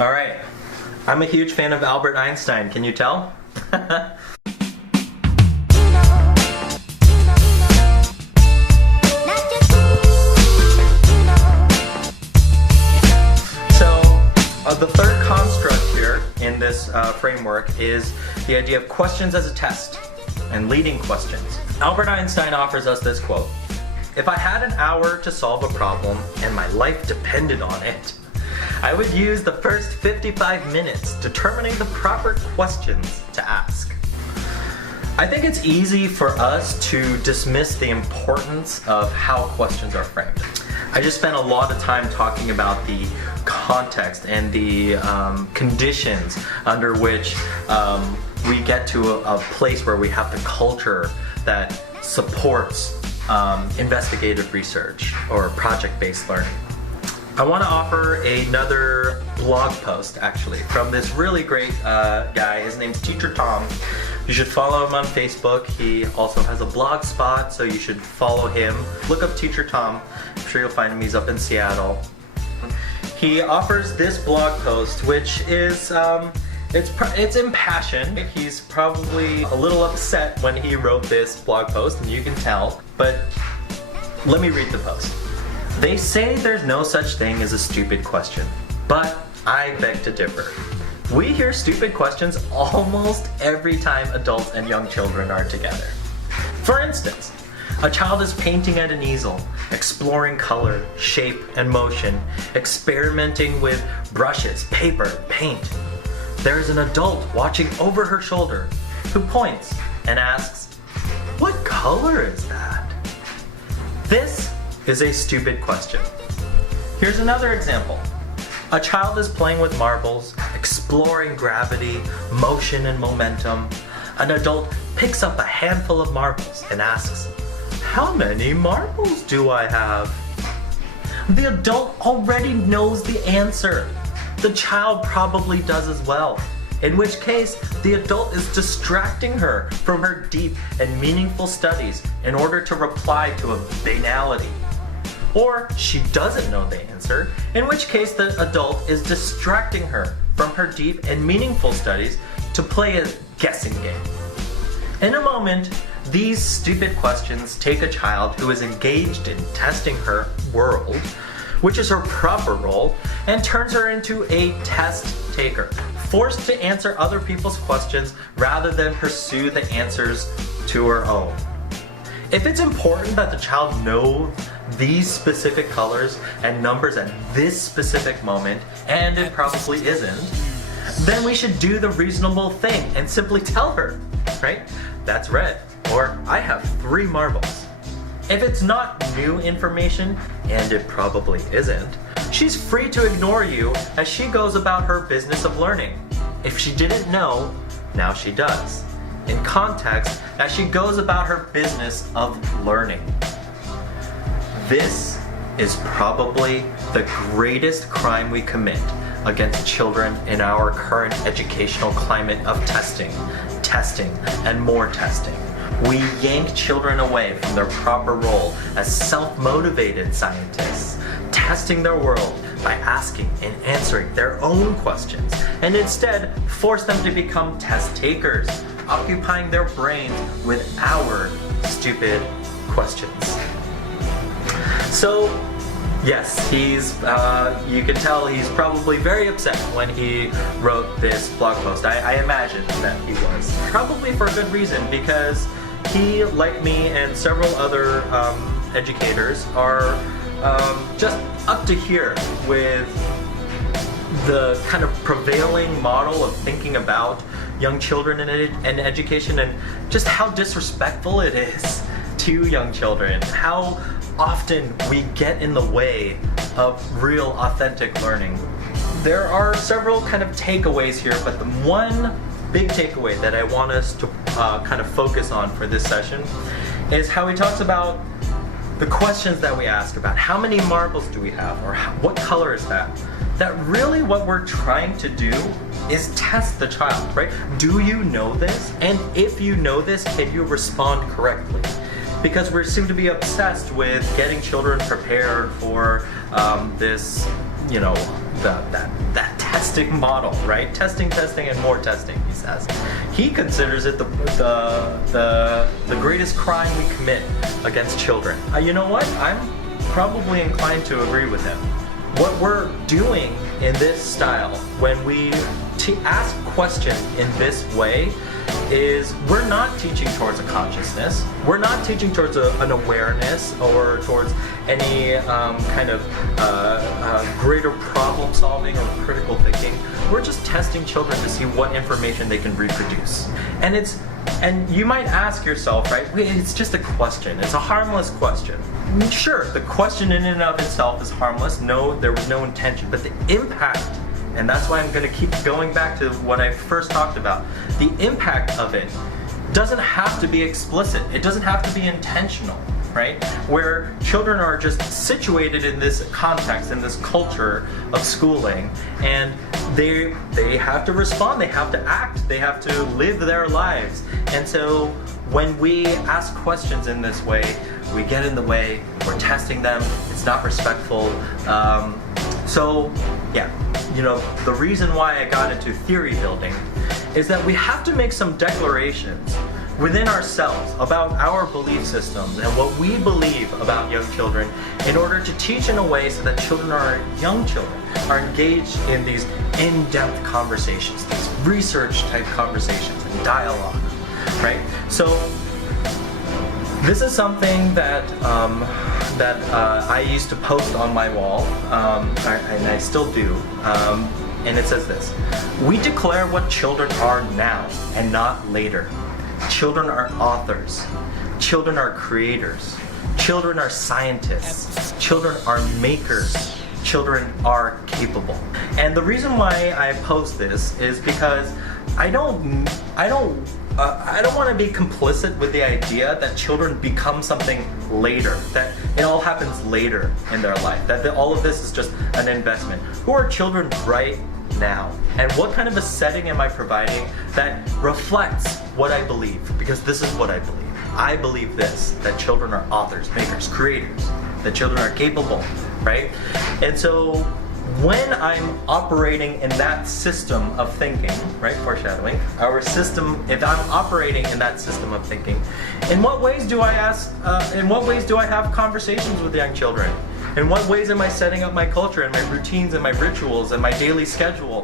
All right. I'm a huge fan of Albert Einstein. Can you tell? The third construct here in this framework is the idea of questions as a test and leading questions. Albert Einstein offers us this quote: "If I had an hour to solve a problem and my life depended on it, I would use the first 55 minutes determining the proper questions to ask." I think it's easy for us to dismiss the importance of how questions are framed. I just spent a lot of time talking about the context and the conditions under which we get to a place where we have the culture that supports investigative research or project-based learning. I want to offer another blog post actually from this really great guy. His name's Teacher Tom. You should follow him on Facebook. He also has a blog spot, so you should follow him. Look up Teacher Tom. I'm sure you'll find him. He's up in Seattle. He offers this blog post, which is it's impassioned. He's probably a little upset when he wrote this blog post, and you can tell. But let me read the post. "They say there's no such thing as a stupid question, but I beg to differ. We hear stupid questions almost every time adults and young children are together. For instance, a child is painting at an easel, exploring color, shape, and motion, experimenting with brushes, paper, paint. There is an adult watching over her shoulder who points and asks, 'What color is that?' This is a stupid question." Here's another example. A child is playing with marbles, exploring gravity, motion, and momentum. An adult picks up a handful of marbles and asks, "How many marbles do I have?" The adult already knows the answer. The child probably does as well, in which case the adult is distracting her from her deep and meaningful studies in order to reply to a banality. Or she doesn't know the answer, in which case the adult is distracting her from her deep and meaningful studies to play a guessing game. In a moment, these stupid questions take a child who is engaged in testing her world, which is her proper role, and turns her into a test taker, forced to answer other people's questions rather than pursue the answers to her own. If it's important that the child know these specific colors and numbers at this specific moment, and it probably isn't, then we should do the reasonable thing and simply tell her, right? "That's red," or "I have 3 marbles." If it's not new information, and it probably isn't, she's free to ignore you as she goes about her business of learning. If she didn't know, now she does. In context, as she goes about her business of learning. This is probably the greatest crime we commit against children in our current educational climate of testing, and more testing. We yank children away from their proper role as self-motivated scientists, testing their world by asking and answering their own questions, and instead force them to become test takers, occupying their brains with our stupid questions. So, yes, you can tell he's probably very upset when he wrote this blog post. I imagine that he was. Probably for a good reason, because he, like me and several other educators, are just up to here with the kind of prevailing model of thinking about young children and education, and just how disrespectful it is to young children, how often we get in the way of real authentic learning. There are several kind of takeaways here, but the one big takeaway that I want us to kind of focus on for this session is how he talks about the questions that we ask about how many marbles do we have, or what color is that? That really what we're trying to do is test the child, right? Do you know this? And if you know this, can you respond correctly? Because we seem to be obsessed with getting children prepared for this, that testing model, right? Testing, and more testing, he says. He considers it the greatest crime we commit against children. You know what? I'm probably inclined to agree with him. What we're doing in this style, when we ask questions in this way, is we're not teaching towards a consciousness. We're not teaching towards an awareness or towards any kind of greater problem solving or critical thinking. We're just testing children to see what information they can reproduce. And you might ask yourself, right, it's just a question. It's a harmless question. Sure, the question in and of itself is harmless. No, there was no intention, but the impact, and that's why I'm going to keep going back to what I first talked about. The impact of it doesn't have to be explicit. It doesn't have to be intentional, right? Where children are just situated in this context, in this culture of schooling, and they have to respond, they have to act, they have to live their lives. And so when we ask questions in this way, we get in the way, we're testing them, it's not respectful. So yeah, the reason why I got into theory building is that we have to make some declarations within ourselves about our belief systems and what we believe about young children in order to teach in a way so that young children are engaged in these in-depth conversations, these research type conversations and dialogue, right? So this is something that I used to post on my wall, and I still do, and it says this: we declare what children are now and not later. Children are authors. Children are creators. Children are scientists. Children are makers. Children are capable. And the reason why I post this is because I don't want to be complicit with the idea that children become something later, that it all happens later in their life, that all of this is just an investment. Who are children right now? And what kind of a setting am I providing that reflects what I believe? Because this is what I believe. I believe this, that children are authors, makers, creators, that children are capable, right? And so when I'm operating in that system of thinking, right, foreshadowing, if I'm operating in that system of thinking, in what ways do I have conversations with young children? In what ways am I setting up my culture and my routines and my rituals and my daily schedule?